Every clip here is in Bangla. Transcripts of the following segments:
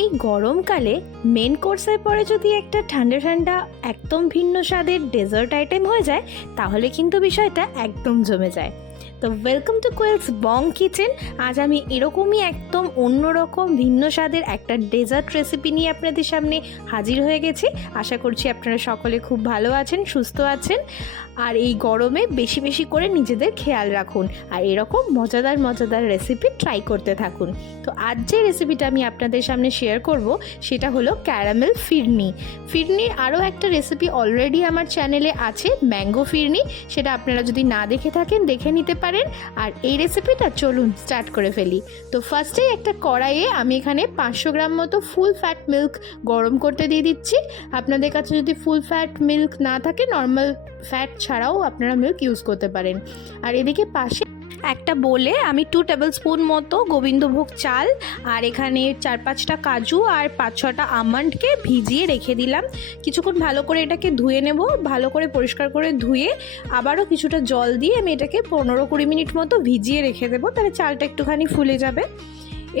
এই গরমকালে মেন কোর্সের পরে যদি একটা ঠান্ডা ঠান্ডা একদম ভিন্ন স্বাদের ডেজার্ট আইটেম হয়ে যায় তাহলে কিন্তু বিষয়টা একদম জমে যায়। তো ওয়েলকাম টু কোয়েলস বং কিচেন। আজ আমি এরকমই একদম অন্যরকম ভিন্ন স্বাদের একটা ডেজার্ট রেসিপি নিয়ে আপনাদের সামনে হাজির হয়ে গেছি। আশা করছি আপনারা সকলে খুব ভালো আছেন, সুস্থ আছেন, আর এই গরমে বেশি বেশি করে নিজেদের খেয়াল রাখুন আর এরকম মজাদার মজাদার রেসিপি ট্রাই করতে থাকুন। তো আজ যে রেসিপিটা আমি আপনাদের সামনে শেয়ার করব সেটা হলো ক্যারামেল ফিরনি। ফিরনির আরও একটা রেসিপি অলরেডি আমার চ্যানেলে আছে, ম্যাঙ্গো ফিরনি, সেটা আপনারা যদি না দেখে থাকেন দেখে নিতে পারেন। আর এই রেসিপিটা চলুন স্টার্ট করে ফেলি। তো ফার্স্টেই একটা কড়াইয়ে আমি এখানে 500 গ্রাম মতো ফুল ফ্যাট মিল্ক গরম করতে দিয়ে দিচ্ছি। আপনাদের কাছে যদি ফুল ফ্যাট মিল্ক না থাকে নর্মাল ফ্যাট ছাড়াও আপনারা মিল্ক ইউজ করতে পারেন। আর এদিকে পাশে একটা বোলে আমি 2 টেবিল স্পুন মতো গোবিন্দভোগ চাল আর এখানে 4-5টা কাজু আর 5-6টা আমন্ডকে ভিজিয়ে রেখে দিলাম। কিছুক্ষণ ভালো করে এটাকে ধুয়ে নেব, ভালো করে পরিষ্কার করে ধুয়ে আবারও কিছুটা জল দিয়ে আমি এটাকে 15-20 মিনিট মতো ভিজিয়ে রেখে দেবো, তাহলে চালটা একটুখানি ফুলে যাবে।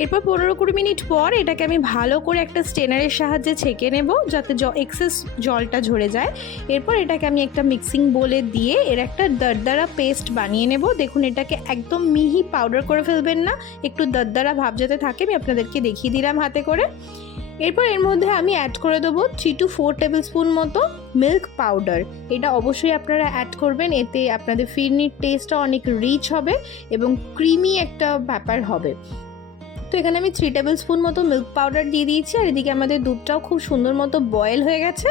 এরপর 15-20 মিনিট পর এটাকে আমি ভালো করে একটা স্ট্রেনারের সাহায্যে ছেঁকে নেব যাতে এক্সেস জলটা ঝরে যায়। এরপর এটাকে আমি একটা মিক্সিং বোলে দিয়ে এর একটা দরদরা পেস্ট বানিয়ে নেব। দেখুন এটাকে একদম মিহি পাউডার করে ফেলবেন না, একটু দরদরা ভাব যাতে থাকে, আমি আপনাদেরকে দেখিয়ে দিলাম হাতে করে। এরপর এর মধ্যে আমি অ্যাড করে দেবো 3-4 টেবিল স্পুন মতো মিল্ক পাউডার। এটা অবশ্যই আপনারা অ্যাড করবেন, এতে আপনাদের ফিরনির টেস্টটা অনেক রিচ হবে এবং ক্রিমি একটা ব্যাপার হবে। তো এখানে আমি 3 টেবিল স্পুন মতো মিল্ক পাউডার দিয়ে দিয়েছি আর এদিকে আমাদের দুধটাও খুব সুন্দর মতো বয়েল হয়ে গেছে।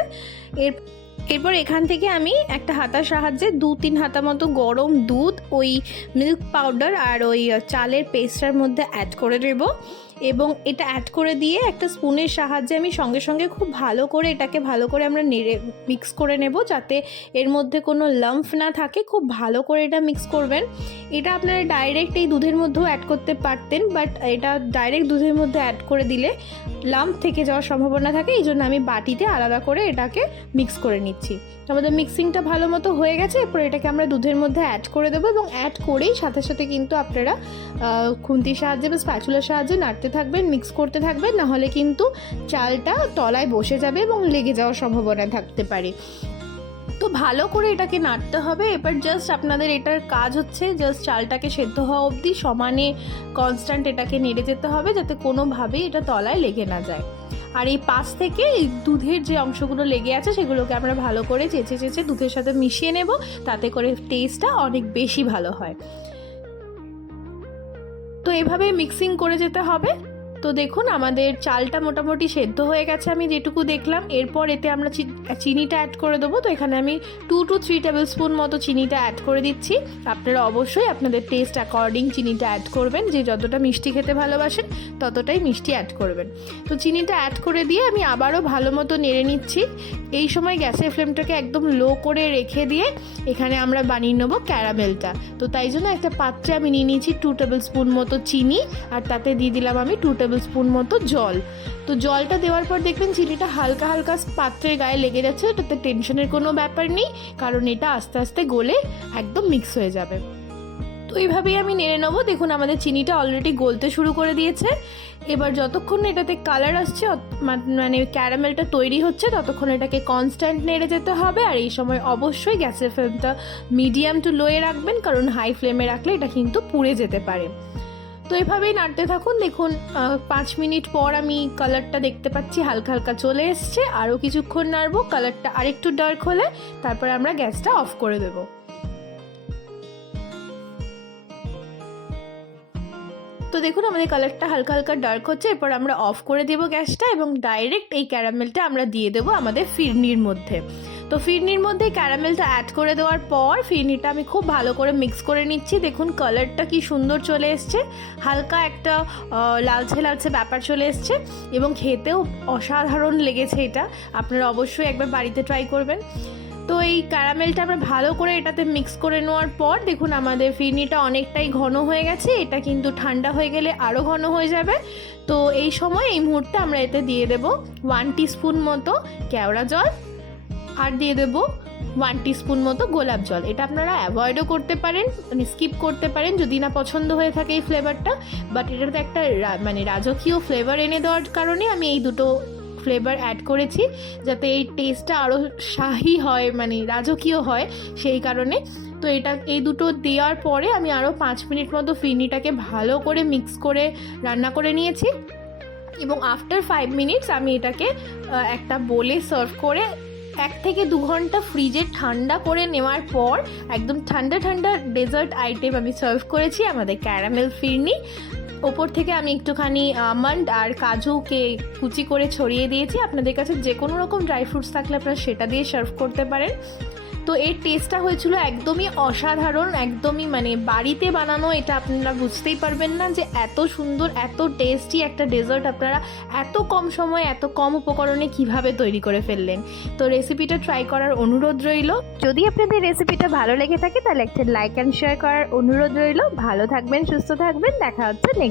এরপর এখান থেকে আমি একটা হাতার সাহায্যে 2-3 হাতা মতো গরম দুধ ওই মিল্ক পাউডার আর ওই চালের পেস্টটার মধ্যে অ্যাড করে দেব এবং এটা অ্যাড করে দিয়ে একটা স্পুনের সাহায্যে আমি সঙ্গে সঙ্গে খুব ভালো করে এটাকে ভালো করে আমরা নেড়ে মিক্স করে নেব যাতে এর মধ্যে কোনো লাম্প না থাকে। খুব ভালো করে এটা মিক্স করবেন। এটা আপনারা ডাইরেক্ট এই দুধের মধ্যেও অ্যাড করতে পারতেন, বাট এটা ডাইরেক্ট দুধের মধ্যে অ্যাড করে দিলে লাম্প থেকে যাওয়ার সম্ভাবনা থাকে, এই জন্য আমি বাটিতে আলাদা করে এটাকে মিক্স করে নিচ্ছি। আমাদের মিক্সিংটা ভালো মতো হয়ে গেছে, এরপর এটাকে আমরা দুধের মধ্যে অ্যাড করে দেবো এবং অ্যাড করেই সাথে সাথে কিন্তু আপনারা খুন্তির সাহায্যে বা স্প্যাচুলার সাহায্যে নাড়তে থাকবেন, মিক্স করতে থাকবেন, নাহলে কিন্তু চালটা তলায় বসে যাবে এবং লেগে যাওয়ার সম্ভাবনা থাকতে পারে। তো ভালো করে এটাকে নাড়তে হবে। এবার জাস্ট আপনাদের এটার কাজ হচ্ছে জাস্ট চালটাকে সেদ্ধ হওয়া অবধি সমানে কনস্ট্যান্ট এটাকে নেড়ে যেতে হবে যাতে কোনোভাবেই এটা তলায় লেগে না যায়। আর এই পাশ থেকে এই দুধের যে অংশগুলো লেগে আছে সেগুলোকে আমরা ভালো করে চেঁচে চেঁচে দুধের সাথে মিশিয়ে নেব, তাতে করে টেস্টটা অনেক বেশি ভালো হয়। তো এভাবে মিক্সিং করে যেতে হবে। তো দেখুন আমাদের চালটা মোটামুটি সেদ্ধ হয়ে গেছে আমি যেটুকু দেখলাম। এরপর এতে আমরা চিনিটা অ্যাড করে দেবো। তো এখানে আমি 2-3 টেবিল স্পুন মতো চিনিটা অ্যাড করে দিচ্ছি। আপনারা অবশ্যই আপনাদের টেস্ট অ্যাকর্ডিং চিনিটা অ্যাড করবেন, যে যতটা মিষ্টি খেতে ভালোবাসেন ততটাই মিষ্টি অ্যাড করবেন। তো চিনিটা অ্যাড করে দিয়ে আমি আবারও ভালো মতো নেড়ে নিচ্ছি। এই সময় গ্যাসের ফ্লেমটাকে একদম লো করে রেখে দিয়ে এখানে আমরা বানিয়ে নেবো ক্যারামেলটা। তো তাই জন্য একটা পাত্রে আমি নিয়ে নিয়েছি 2 টেবিল স্পুন মতো চিনি আর তাতে দিয়ে দিলাম আমি 2 টেবিল স্পুন মতো জল। তো জলটা দেওয়ার পর দেখবেন চিনিটা হালকা হালকা পাত্রের গায়ে লেগে যাচ্ছে, ওটাতে টেনশনের কোনো ব্যাপার নেই, কারণ এটা আস্তে আস্তে গলে একদম মিক্স হয়ে যাবে। তো এইভাবেই আমি নেড়ে নেবো। দেখুন আমাদের চিনিটা অলরেডি গলতে শুরু করে দিয়েছে। এবার যতক্ষণ এটাতে কালার আসছে মানে ক্যারামেলটা তৈরি হচ্ছে ততক্ষণ এটাকে কনস্ট্যান্ট নেড়ে যেতে হবে। আর এই সময় অবশ্যই গ্যাসের ফ্লেমটা মিডিয়াম টু লোয়ে রাখবেন, কারণ হাই ফ্লেমে রাখলে এটা কিন্তু পুড়ে যেতে পারে। তো এভাবেই নাড়তে থাকুন। দেখুন 5 মিনিট পর আমি কালারটা দেখতে পাচ্ছি হালকা হালকা চলে এসছে। আরও কিছুক্ষণ নাড়বো, কালারটা আরেকটু ডার্ক হলে তারপরে আমরা গ্যাসটা অফ করে দেবো। তো দেখুন আমাদের কালারটা হালকা হালকা ডার্ক হচ্ছে। এরপর আমরা অফ করে দেবো গ্যাসটা এবং ডাইরেক্ট এই ক্যারামেলটা আমরা দিয়ে দেবো আমাদের ফিরনির মধ্যে। তো ফিরনির মধ্যে ক্যারামেলটা অ্যাড করে দেওয়ার পর ফিরনিটা আমি খুব ভালো করে মিক্স করে নিচ্ছি। দেখুন কালারটা কি সুন্দর চলে এসছে, হালকা একটা লালচে লালচে ব্যাপার চলে এসছে এবং খেতেও অসাধারণ লেগেছে এটা। আপনারা অবশ্যই একবার বাড়িতে ট্রাই করবেন। তো এই ক্যারামেলটা আমরা ভালো করে এটাতে মিক্স করে নেওয়ার পর দেখুন আমাদের ফিরনিটা অনেকটাই ঘন হয়ে গেছে। এটা কিন্তু ঠান্ডা হয়ে গেলে আরও ঘন হয়ে যাবে। তো এই সময় এই মুহূর্তে আমরা এতে দিয়ে দেব 1 টিস্পুন মতো কেওড়া জল আর দিয়ে দেব 1 টিস্পুন মতো গোলাপ জল। এটা আপনারা অ্যাভয়েডও করতে পারেন, মানে স্কিপ করতে পারেন যদি না পছন্দ হয়ে থাকে এই ফ্লেভারটা, বাট এটাতে একটা মানে রাজকীয় ফ্লেভার এনে দেওয়ার কারণে আমি এই দুটো ফ্লেভার অ্যাড করেছি, যাতে এই টেস্টটা আরও শাহি হয়, মানে রাজকীয় হয় সেই কারণে। তো এই দুটো দেওয়ার পরে আমি আরও 5 মিনিট মতো ফিরনিটাকে ভালো করে মিক্স করে রান্না করে নিয়েছি, এবং আফটার 5 মিনিটস আমি এটাকে একটা বোলে সার্ভ করে 1 থেকে 2 ঘন্টা ফ্রিজে ঠান্ডা করে নেওয়ার পর একদম ঠান্ডা ঠান্ডা ডেজার্ট আইটেম আমি সার্ভ করেছি আমাদের ক্যারামেল ফিরনি। ওপর থেকে আমি একটুখানি আমন্ড আর কাজুকে কুচি করে ছড়িয়ে দিয়েছি। আপনাদের কাছে যে কোনো রকম ড্রাই ফ্রুটস থাকলে আপনারা সেটা দিয়ে সার্ভ করতে পারেন। তো এর টেস্টটা হয়েছিল একদমই অসাধারণ, একদমই মানে বাড়িতে বানানো, এটা আপনারা বুঝতেই পারবেন না যে এত সুন্দর এত টেস্টি একটা ডেজার্ট আপনারা এত কম সময় এত কম উপকরণে কিভাবে তৈরি করে ফেললেন। তো রেসিপিটা ট্রাই করার অনুরোধ রইল। যদি আপনাদের রেসিপিটা ভালো লেগে থাকে তাহলে একটা লাইক অ্যান্ড শেয়ার করার অনুরোধ রইল। ভালো থাকবেন, সুস্থ থাকবেন, দেখা হচ্ছে নেক্সট